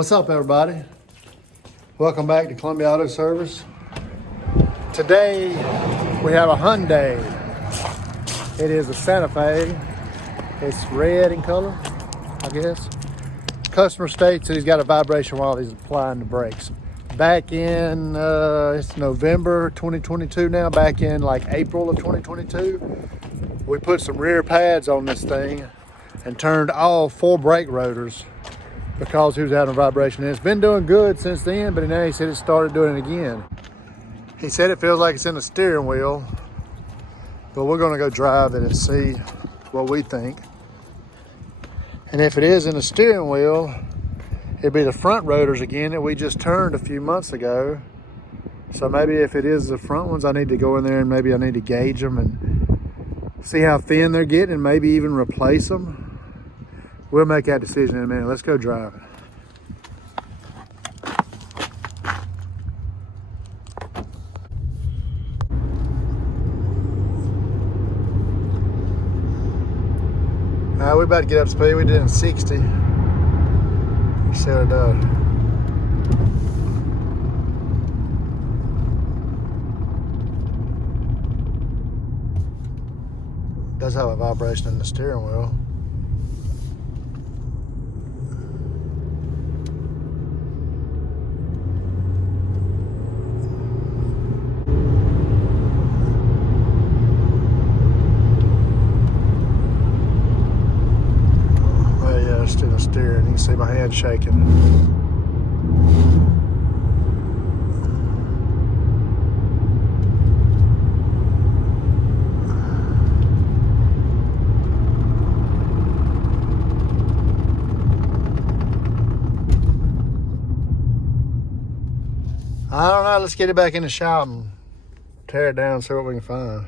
What's up, everybody? Welcome back to Columbia Auto Service. Today we have a Hyundai. It is a Santa Fe. It's red in color, I guess. Customer states that he's got a vibration while he's applying the brakes. Back in, it's November 2022 now, back in like April of 2022, we put some rear pads on this thing and turned all 4 brake rotors because he was having a vibration. And it's been doing good since then, but now he said it started doing it again. He said it feels like it's in the steering wheel, but we're gonna go drive it and see what we think. And if it is in the steering wheel, it'd be the front rotors again that we just turned a few months ago. So maybe if it is the front ones, I need to go in there and maybe I need to gauge them and see how thin they're getting and maybe even replace them. We'll make that decision in a minute. Let's go drive it. All right, we're about to get up to speed. We did it in 60. He said it does. Does have a vibration in the steering wheel. In the steering, you can see my hand shaking. I don't know, let's get it back in the shop and tear it down and see what we can find.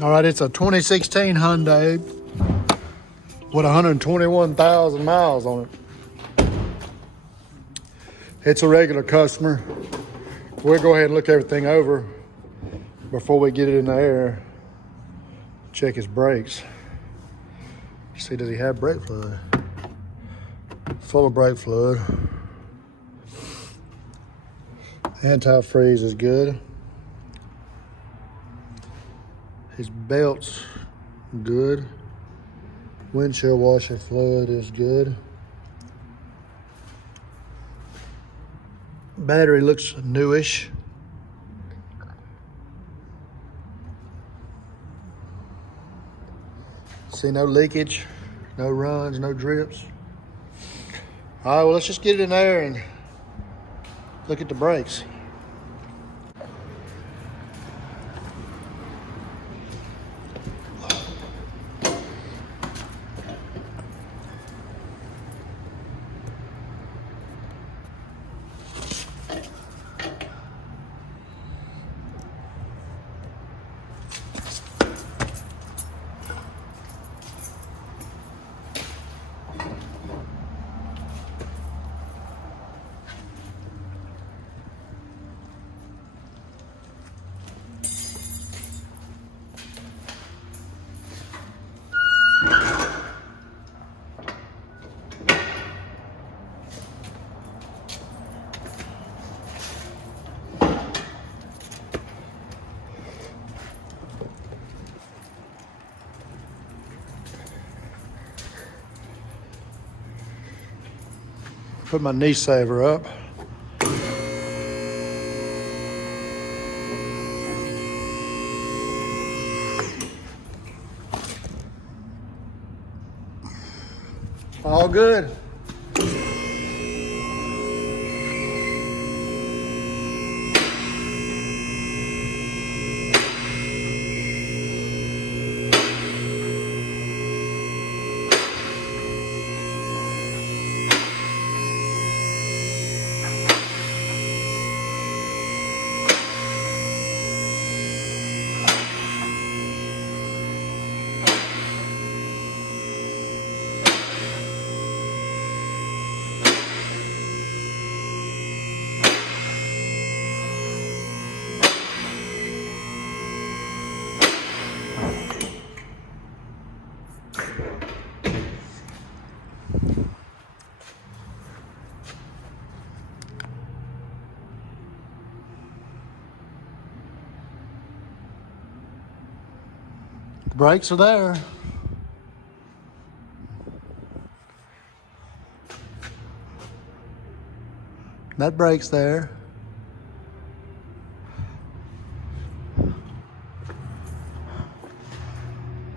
All right, it's a 2016 Hyundai with 121,000 miles on it. It's a regular customer. We'll go ahead and look everything over before we get it in the air. Check his brakes. See, does he have brake fluid? Full of brake fluid. Antifreeze is good. His belt's good. Windshield washer fluid is good. Battery looks newish. See no leakage, no runs, no drips. All right, well, let's just get it in there and look at the brakes. Put my knee saver up. All good. The brakes are there. That brake's there.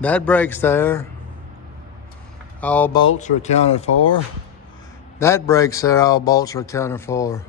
That brake's there. All bolts are accounted for. That brake's there, all bolts are accounted for.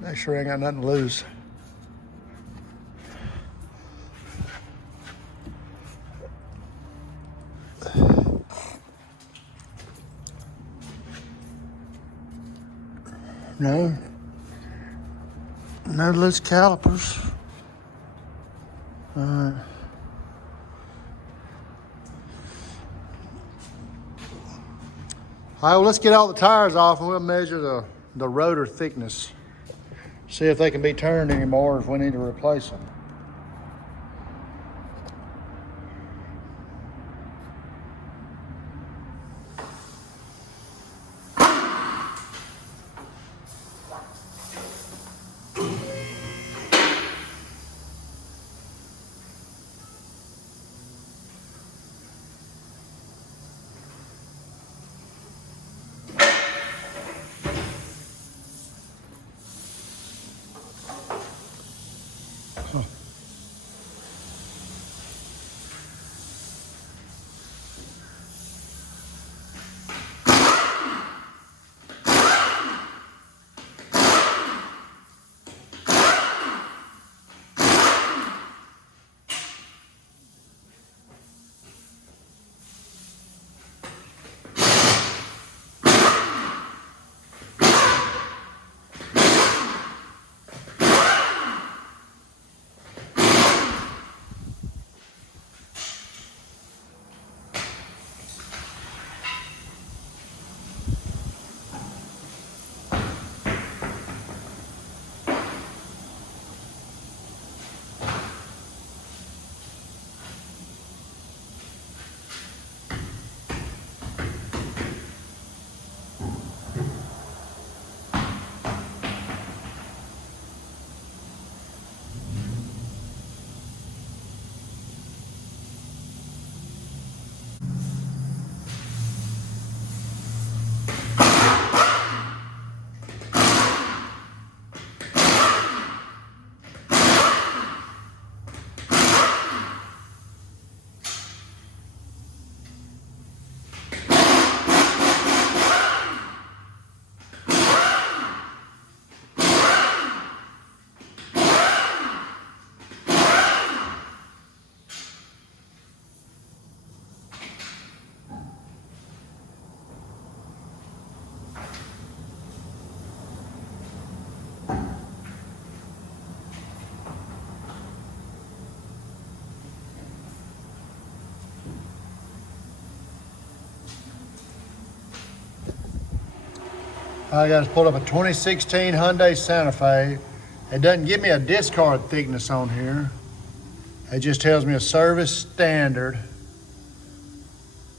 Make sure I ain't got nothing loose. No. No loose calipers. All right. All right, well, let's get all the tires off and we'll measure the rotor thickness. See if they can be turned anymore, if we need to replace them. I got pulled up a 2016 Hyundai Santa Fe. It doesn't give me a discard thickness on here. It just tells me a service standard.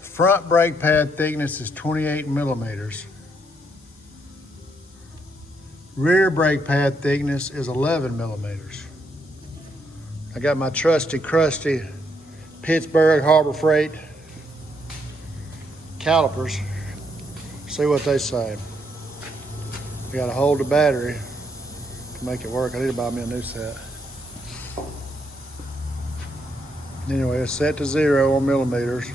Front brake pad thickness is 28 millimeters. Rear brake pad thickness is 11 millimeters. I got my trusty, crusty Pittsburgh Harbor Freight calipers. See what they say. I gotta hold the battery to make it work. I need to buy me a new set. Anyway, it's set to 0 on millimeters.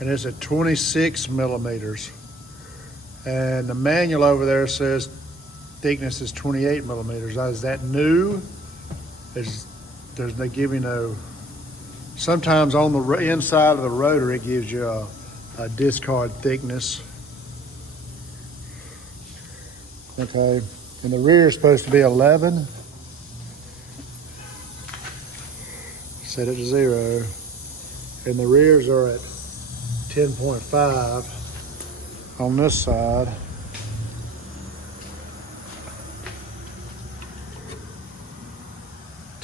And it's at 26 millimeters. And the manual over there says thickness is 28 millimeters. Now, is that new? They give you no. Sometimes on the inside of the rotor, it gives you a discard thickness. Okay, and the rear is supposed to be 11. Set it to 0. And the rears are at 10.5 on this side.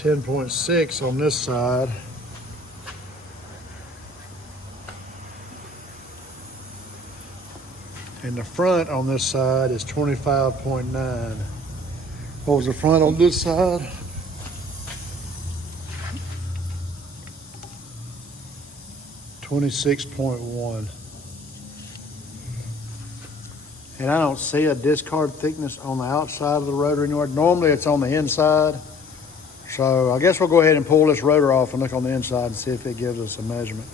10.6 on this side. And the front on this side is 25.9. What was the front on this side? .1. And I don't see a discard thickness on the outside of the rotor anywhere. Normally it's on the inside. So I guess we'll go ahead and pull this rotor off and look on the inside and see if it gives us a measurement.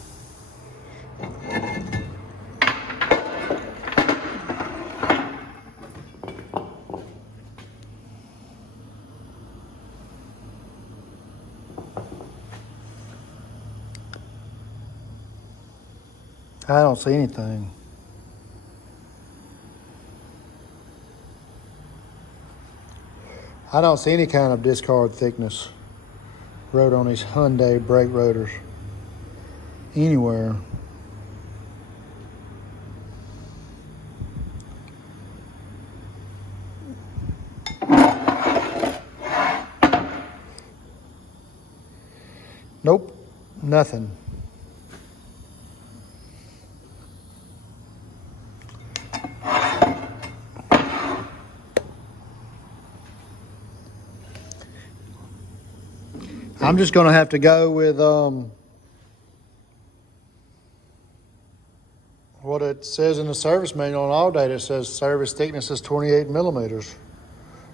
I don't see anything. I don't see any kind of discard thickness wrote on these Hyundai brake rotors anywhere. Nope, nothing. I'm just going to have to go with what it says in the service manual on all data. It says service thickness is 28 millimeters.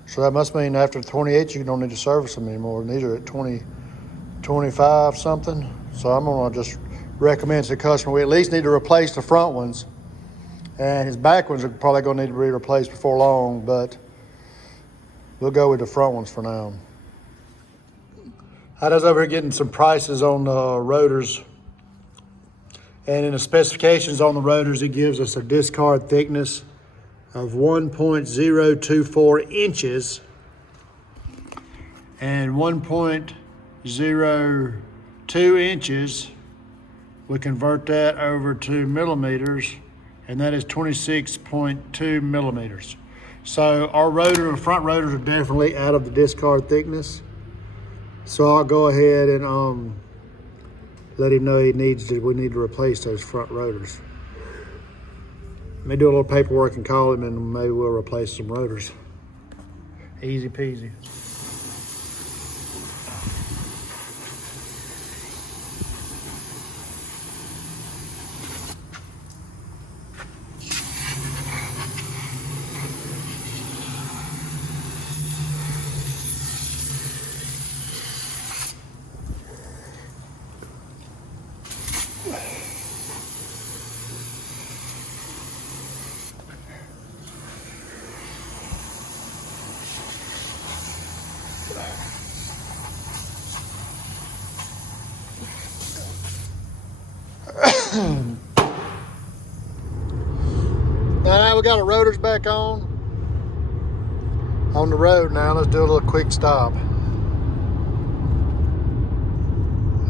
So that must mean after 28 you don't need to service them anymore. And these are at 20, 25 something. So I'm going to just recommend to the customer we at least need to replace the front ones. And his back ones are probably going to need to be replaced before long, but we'll go with the front ones for now. I was over here getting some prices on the rotors. And in the specifications on the rotors, it gives us a discard thickness of 1.024 inches and 1.02 inches. We convert that over to millimeters, and that is 26.2 millimeters. So our rotor, front rotors are definitely out of the discard thickness. So I'll go ahead and let him know we need to replace those front rotors. May do a little paperwork and call him, and maybe we'll replace some rotors. Easy peasy. Now we got our rotors back on the road. Now let's do a little quick stop.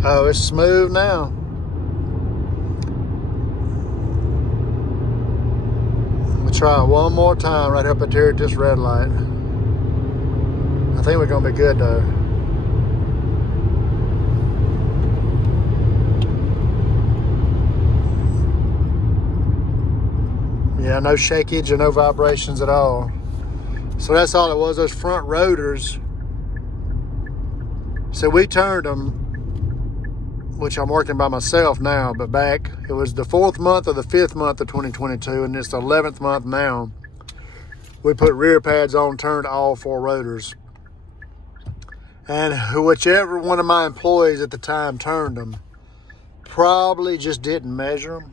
Oh, it's smooth now. We'll try it one more time right up here at this red light. I think we're gonna be good though. Yeah, no shakage and no vibrations at all. So that's all it was, those front rotors. So we turned them, which I'm working by myself now, but back, it was the 4th month or the 5th month of 2022, and it's the 11th month now. We put rear pads on, turned all 4 rotors. And whichever one of my employees at the time turned them, probably just didn't measure them,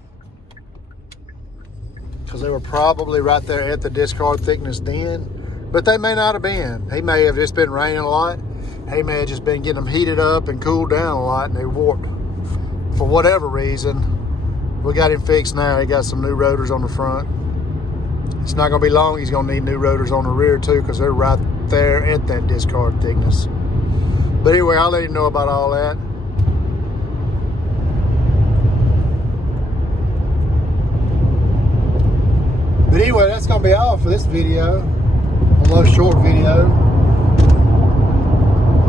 because they were probably right there at the discard thickness then, but they may not have been. He may have just been raining a lot. He may have just been getting them heated up and cooled down a lot, and they warped for whatever reason. We got him fixed now. He got some new rotors on the front. It's not gonna be long. He's gonna need new rotors on the rear too, because they're right there at that discard thickness. But anyway, I'll let you know about all that. But anyway, that's going to be all for this video. A little short video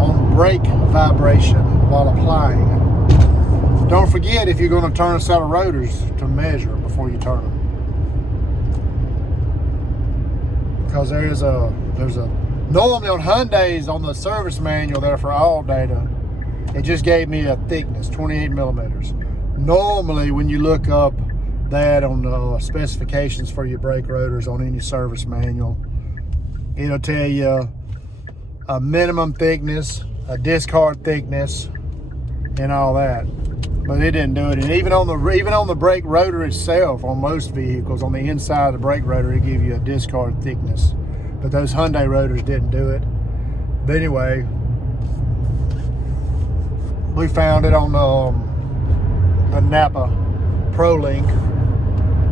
on brake vibration while applying. Don't forget, if you're going to turn a set of rotors, to measure before you turn them. Because there's a normally on Hyundais on the service manual there for all data, it just gave me a thickness, 28 millimeters. Normally, when you look up that on the specifications for your brake rotors on any service manual, it'll tell you a minimum thickness, a discard thickness, and all that. But it didn't do it. And even on the brake rotor itself, on most vehicles, on the inside of the brake rotor, it gives you a discard thickness. But those Hyundai rotors didn't do it. But anyway, we found it on the Napa ProLink.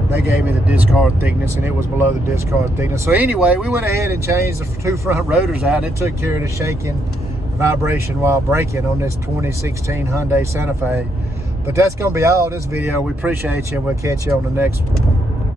They gave me the discard thickness, and it was below the discard thickness. So anyway, we went ahead and changed the two front rotors out. It took care of the shaking vibration while braking on this 2016 Hyundai Santa Fe. But that's going to be all this video. We appreciate you, and we'll catch you on the next one.